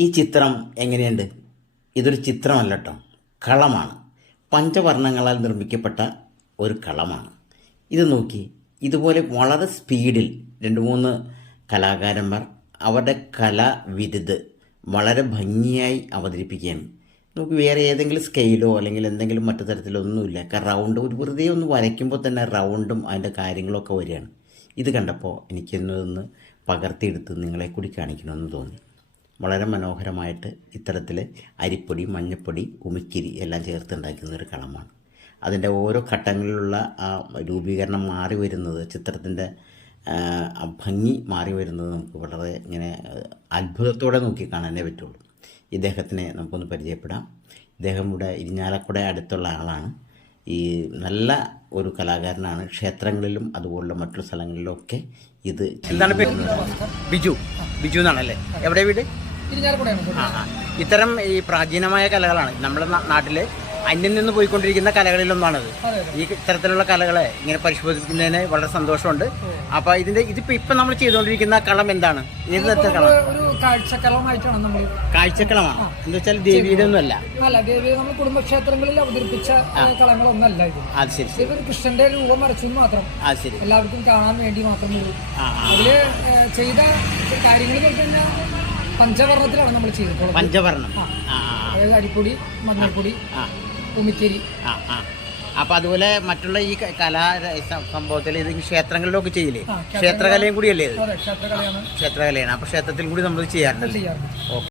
ഈ ചിത്രം എങ്ങനെയുണ്ട്? ഇതൊരു ചിത്രമല്ല കേട്ടോ കളമാണ്. പഞ്ചവർണങ്ങളാൽ നിർമ്മിക്കപ്പെട്ട ഒരു കളമാണ്. ഇത് നോക്കി ഇതുപോലെ വളരെ സ്പീഡിൽ രണ്ട് മൂന്ന് കലാകാരന്മാർ അവരുടെ കല വിരുത് വളരെ ഭംഗിയായി അവതരിപ്പിക്കുകയാണ്. നമുക്ക് വേറെ ഏതെങ്കിലും സ്കെയിലോ അല്ലെങ്കിൽ എന്തെങ്കിലും മറ്റു തരത്തിലോ ഒന്നുമില്ല കാരണം റൗണ്ട് ഒരു വെറുതെ ഒന്ന് വരയ്ക്കുമ്പോൾ തന്നെ റൗണ്ടും അതിന്റെ കാര്യങ്ങളൊക്കെ വരികയാണ്. ഇത് കണ്ടപ്പോൾ എനിക്കൊന്ന് പകർത്തിയെടുത്ത് നിങ്ങളെ കൂടി കാണിക്കണമെന്ന് തോന്നി. വളരെ മനോഹരമായിട്ട് ഇത്തരത്തിൽ അരിപ്പൊടി മഞ്ഞപ്പൊടി ഉമിക്കിരി എല്ലാം ചേർത്ത് ഉണ്ടാക്കുന്ന ഒരു കളമാണ് അതിന്റെ ഓരോ ഘട്ടങ്ങളിലുള്ള ആ രൂപീകരണം മാറി വരുന്നത് ചിത്രത്തിന്റെ ഭംഗി മാറി വരുന്നത് നമുക്ക് വളരെ ഇങ്ങനെ അത്ഭുതത്തോടെ നോക്കി കാണാനേ പറ്റുള്ളൂ. ഇദ്ദേഹത്തിനെ നമുക്കൊന്ന് പരിചയപ്പെടാം. ഇദ്ദേഹം ഇവിടെ ഇരിഞ്ഞാലക്കുട അടുത്തുള്ള ആളാണ്. ഈ നല്ല ഒരു കലാകാരനാണ്. ക്ഷേത്രങ്ങളിലും അതുപോലുള്ള മറ്റുള്ള സ്ഥലങ്ങളിലും ഒക്കെ ഇത് എന്താണ് ബിജു ബിജു. എന്നാണല്ലേ എവിടെ വീട്? ഇത്തരം ഈ പ്രാചീനമായ കലകളാണ് നമ്മുടെ നാട്ടിൽ അന്യം നിന്ന് പോയിക്കൊണ്ടിരിക്കുന്ന കലകളിലൊന്നാണത്. ഈ ഇത്തരത്തിലുള്ള കലകളെ ഇങ്ങനെ പരിശോധിക്കുന്നതിന് വളരെ സന്തോഷമുണ്ട്. അപ്പൊ ഇതിന്റെ ഇതിപ്പോ ഇപ്പൊ നമ്മൾ ചെയ്തുകൊണ്ടിരിക്കുന്ന കളം എന്താണ്? ഏത് തരത്തിലെ കളം? നമ്മൾ കാഴ്ചക്കളമാണ്? എന്ന് വെച്ചാൽ ദേവിയുടെ ഒന്നുമല്ല അല്ല നമ്മൾ കുടുംബക്ഷേത്രങ്ങളിൽ അവതരിപ്പിച്ച കളങ്ങളൊന്നല്ല ഇത്. അത് ശരി കൃഷ്ണന്റെ രൂപം വരച്ചു മാത്രം. അത് ശരി. എല്ലാവർക്കും കാണാൻ വേണ്ടി മാത്രം ഒരു ആ ആ. അതിൽ ചെയ്ത കാര്യങ്ങൾ തന്നെ പഞ്ചവർണത്തിലാണ് നമ്മൾ ചെയ്തിട്ടുള്ളത് പഞ്ചവർണം. അതായത് അരിപ്പൊടി മഞ്ഞൾപ്പൊടി ഉമിക്കരി അപ്പൊ അതുപോലെ മറ്റുള്ള ഈ കലാ സംഭവത്തിൽ ഇത് ക്ഷേത്രങ്ങളിലൊക്കെ ചെയ്യില്ലേ? ക്ഷേത്രകലയും കൂടിയല്ലേ ഇത്? ക്ഷേത്രകലയാണ്. ക്ഷേത്രകലയാണ്. അപ്പൊ ക്ഷേത്രത്തിൽ കൂടി നമ്മൾ ചെയ്യാറുണ്ട്. ഓക്കെ.